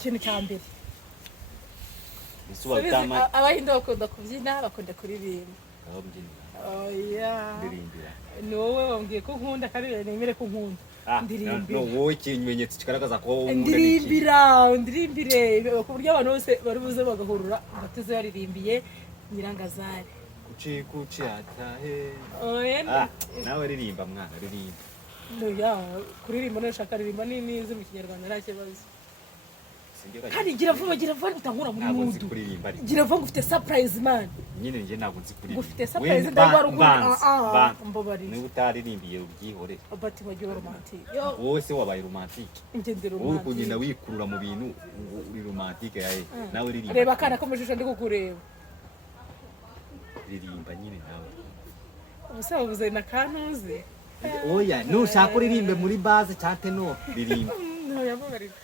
ikintu cya mbere isuba bitama abahinde bakunda kubyina bakunda kuririmba aho mbyina oya ndirimbira ni wowe wambwiye ko nkunda kandi nemere ko nkunda ndirimbira no wowe ikimenyetso kigaragaza ko wowe ndirimbire ku buryo abantu bose bari buze bagahurura bateze baririmbiye Nyirangazari kuci atahe oya nawe ririmba mwana ririmba oya kuririmba nashaka ririmba n'izo mu kinyarwanda nta kibazo kandi gira vuba bitankura muri mudu gira vuba ufite surprise man nyine nje ntabwo nzi kuririmba ufite surprise ndabarugura mbobari ni utaririmbiye ubyihore abati wagiye romantic wose wabaye romantic ingendero uri kugenda wikurura mu bintu uri romantic yae nawe ririmba reba kana ko mujisho ndi kukureba ririmba nyine nawe ubuse wabuze na kantuze oya nushaka uririmbe muri base cyate no ririmba no yamugarira